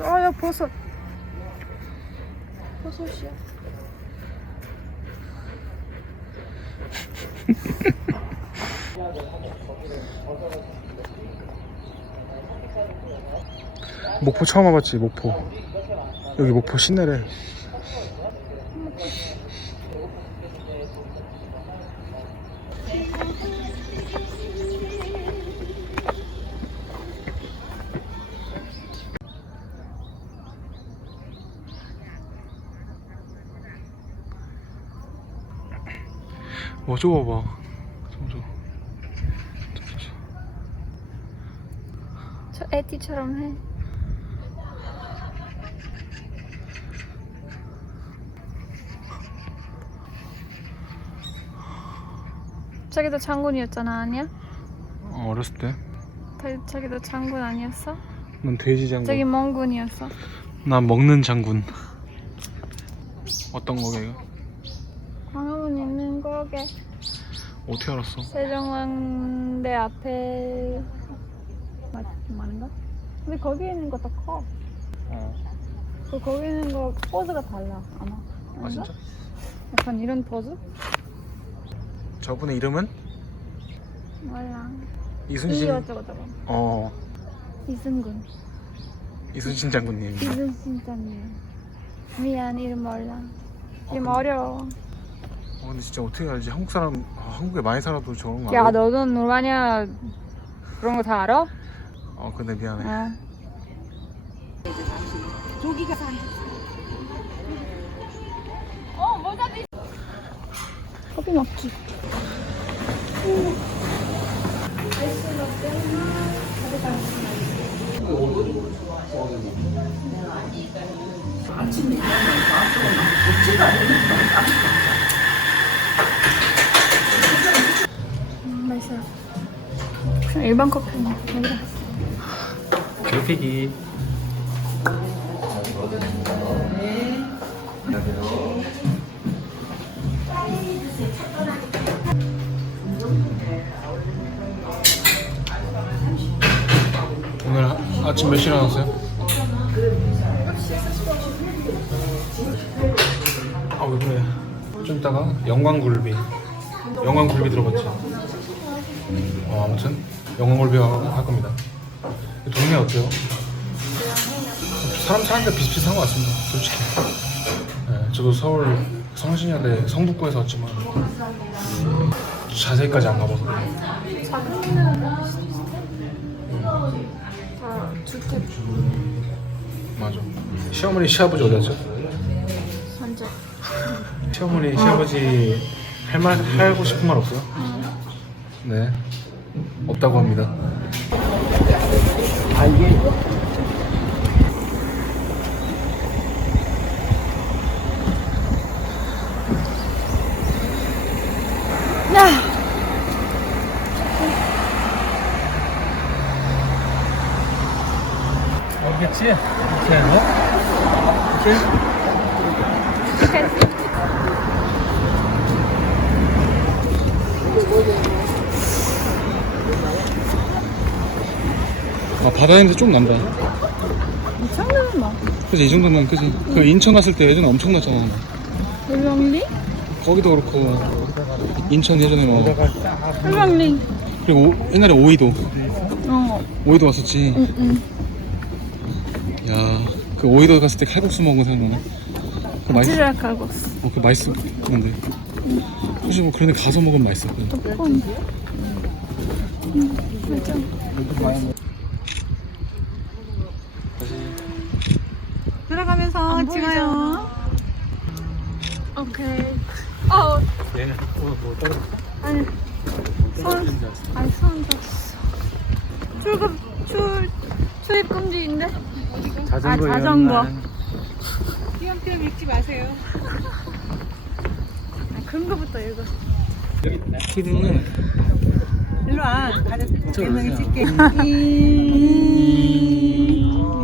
아, 야, 버섯. 버섯이야. 목포 처음 와봤지 목포 여기 목포 시내래 와 저거 봐봐 저거 저거 저 에티처럼 해. 자기도 장군이었잖아, 아니야? 어, 어렸을 때 자- 자기도 장군 아니었어? 난 돼지 장군 자기 멍군이었어. 난 먹는 장군 어떤 거게 이거? 광화문 있는 거게 어떻게 알았어? 세종왕대 앞에 맞 맞는가? 근데 거기 있는 것도 커. 어. 그 거기 있는 거 포즈가 달라 아마. 아 아닌가? 진짜? 약간 이런 포즈? 저분의 이름은? 몰라. 이순신 이 어쩌고 저쩌고. 어 이승군. 이순신 장군님 이순신 짱이야. 미안 이름 몰라. 이름 어, 어려워. 어, 근데 진짜 어떻게 알지? 한국 사람 아, 한국에 많이 살아도 저런 거 야 알아? 너도 루마니아 그런 거 다 알아? 어 근데 미안해 어. 커피 먹기. 음, 일반 커피는 여기다. 괴피기 오늘 아- 아침 몇 시에 일어났어요? 아왜 그래 좀 이따가 영광굴비 영광굴비 들어봤지? 어 아무튼 영광굴비 가- 할 겁니다 동네 어때요? 사람 사는데 비슷비슷한 것 같습니다 솔직히 네, 저도 서울 성신여대 성북구에서 왔지만 자세히까지 안 가봐서 다 주택 맞아 시어머니 시아버지 어디 갔죠? 산재. 시어머니 시아버지 할 말 하고 싶은 말 없어요? 네 없다고 합니다 알겠지? 이렇게 너? 이렇게? 아 바다 냄새 좀 난다 이 정도는 뭐. 그지 이 정도면 그지 그 인천 갔을 때 예전에 엄청 났잖아 해병리? 거기도 그렇고 인천 예전에 뭐 해병리. 그리고 오- 옛날에 오이도 어. 오이도 왔었지 응 응. 야 그 오이도 갔을 때 칼국수 먹은 거 생각나네 그 맛있 찌라카고. 어, 그 맛있어 그런데 혹시 뭐 그런 데 가서 먹으면 맛있어. 떡볶이. 응. 맞아. 안 찍어요. 오케이. 어 얘는 오늘 뭐 다른 아니 손 아니 손 졌어. 출급 출 출입 금지인데? 아, 자전거. 띄엄띄엄 읽지 마세요. 아, 큰 거부터 읽어. 키드는 일로 와. 가자. 대명이 찍게. 음.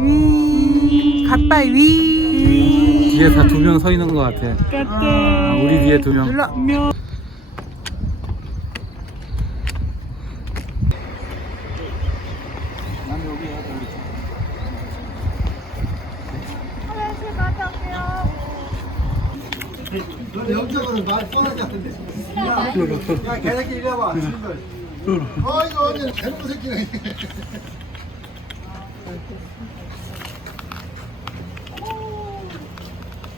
위. 갓바이 위. 뒤에 다 두 명 서 있는 것 같아. 아, 우리 뒤에 두 명. 영적으로 말 뻔하지 않던데. 야, 걔네끼리 이리 와봐. 어이구, 어이, 새끼네.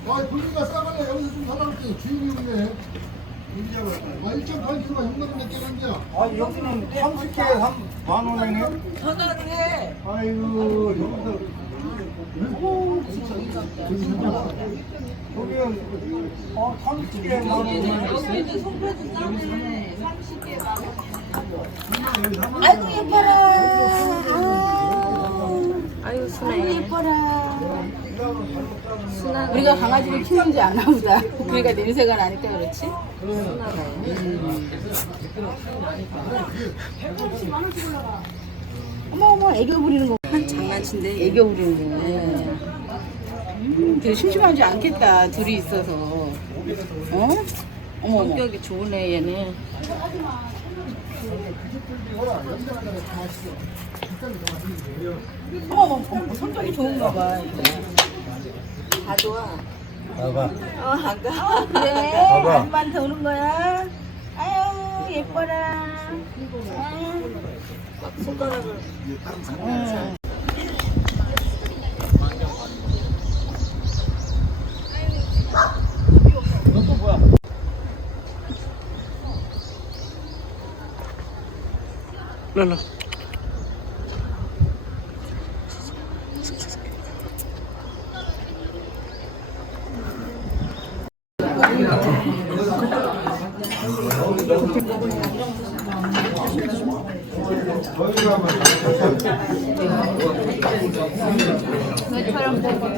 아, 분리가 싸갈래. 여기서 좀 살아볼게. 주인이 없네. 아, 1.8kg가 6만 몇 개란지야. 아 여기는 30개에 3만 원이네. 전화를 해. 아이고, 여기서. 여기는 어 30개에 만 원. 여기는 손펴준 다음에 30개 아이고 예뻐라. 아유 순해. 예뻐라. 우리가 강아지를 키우는지 아나 보다. 그러니까 냄새가 나니까 그렇지? 어머 어머 애교 부리는 거. 한 장난친데 애교 부리는 거. 음, 되게 심심하지 않겠다. 둘이 있어서. 어? 어머 어머. 성격이 좋으네 얘는. 어머 어머 어머. 성격이 좋은가 봐. 다 좋아. 봐봐. 어, 안 가. 그래. 봐봐. 아줌마한테 오는 거야. 아유, 예뻐라. 아유. 손가락을 응. 랄라. 저처럼 보고.